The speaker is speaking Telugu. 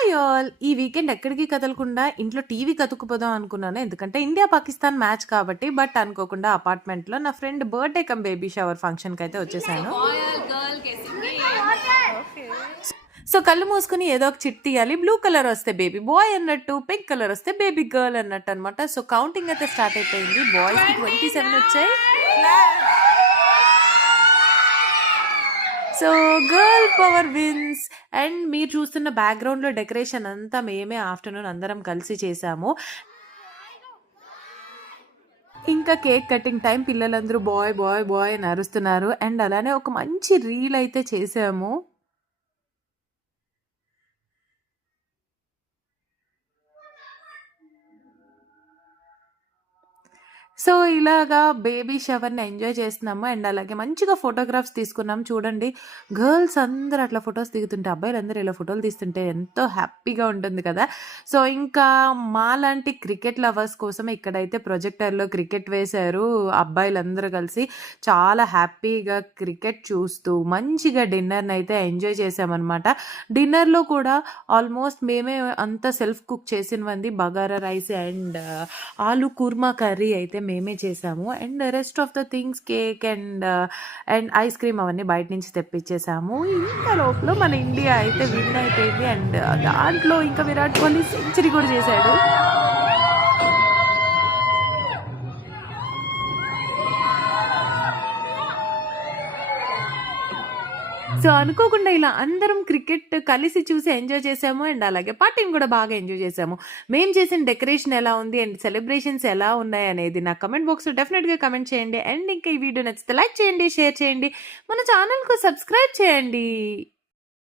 Hi all! ఈ వీకెండ్ ఎక్కడికి కదలకుండా ఇంట్లో టీవీ కతుక్కుపోదాం అనుకున్నాను. ఎందుకంటే ఇండియా, పాకిస్తాన్ మ్యాచ్ కాబట్టి. బట్ అనుకోకుండా అపార్ట్మెంట్‌లో నా friend birthday come baby shower ఫంక్షన్‌కైతే వచ్చేసాను. సో కళ్ళు మూసుకొని ఏదో ఒక చిట్ తీయాలి. బ్లూ కలర్ వస్తే బేబీ బాయ్ అన్నట్టు, పింక్ కలర్ వస్తే బేబీ గర్ల్ అన్నట్టు అనమాట. సో కౌంటింగ్ అయితే స్టార్ట్ అయిపోయింది. బాయ్స్‌కి 27 వచ్చాయి. So girl power wins. And మీరు చూస్తున్న బ్యాక్గ్రౌండ్‌లో డెకరేషన్ అంతా మేమే ఆఫ్టర్‌నూన్ అందరం కలిసి చేసాము. ఇంకా కేక్ కటింగ్ టైం. పిల్లలందరూ బాయ్, బాయ్, బాయ్ అని అరుస్తున్నారు. అండ్ అలానే ఒక మంచి రీల్ అయితే చేసాము. సో ఇలాగా బేబీ షవర్‌ని ఎంజాయ్ చేస్తున్నాము. అండ్ అలాగే మంచిగా ఫోటోగ్రాఫ్స్ తీసుకున్నాం. చూడండి, గర్ల్స్ అందరూ అట్లా ఫోటోస్ దిగుతుంటే, అబ్బాయిలందరూ ఇలా ఫోటోలు తీస్తుంటే ఎంతో హ్యాపీగా ఉంటుంది కదా! సో ఇంకా మాలాంటి క్రికెట్ లవర్స్ కోసం ఇక్కడైతే ప్రొజెక్టర్‌లో క్రికెట్ వేశారు. అబ్బాయిలందరూ కలిసి చాలా హ్యాపీగా క్రికెట్ చూస్తూ మంచిగా డిన్నర్‌నైతే ఎంజాయ్ చేశామనమాట. డిన్నర్‌లో కూడా ఆల్మోస్ట్ మేమే అంతా సెల్ఫ్ కుక్ చేసినవంది bagara rice and aloo kurma curry అయితే మేమే చేసాము. And rest of the things cake and ice cream అవన్నీ బయట నుంచి తెప్పించేసాము. ఇంత లోపల మన ఇండియా అయితే విన్ అయిపోయింది. అండ్ దాంట్లో ఇంకా విరాట్ కోహ్లీ సెంచరీ కూడా చేశాడు. సో అనుకోకుండా ఇలా అందరం క్రికెట్ కలిసి చూసి ఎంజాయ్ చేసాము. అండ్ అలాగే పార్టీని కూడా బాగా ఎంజాయ్ చేసాము. మేము చేసిన డెకరేషన్ ఎలా ఉంది అండ్ సెలబ్రేషన్స్ ఎలా ఉన్నాయి అనేది నా కమెంట్ బాక్స్‌లో డెఫినెట్‌గా కమెంట్ చేయండి. అండ్ ఇంకా ఈ వీడియో నచ్చితే లైక్ చేయండి, షేర్ చేయండి. మన ఛానల్‌కు సబ్స్క్రైబ్ చేయండి.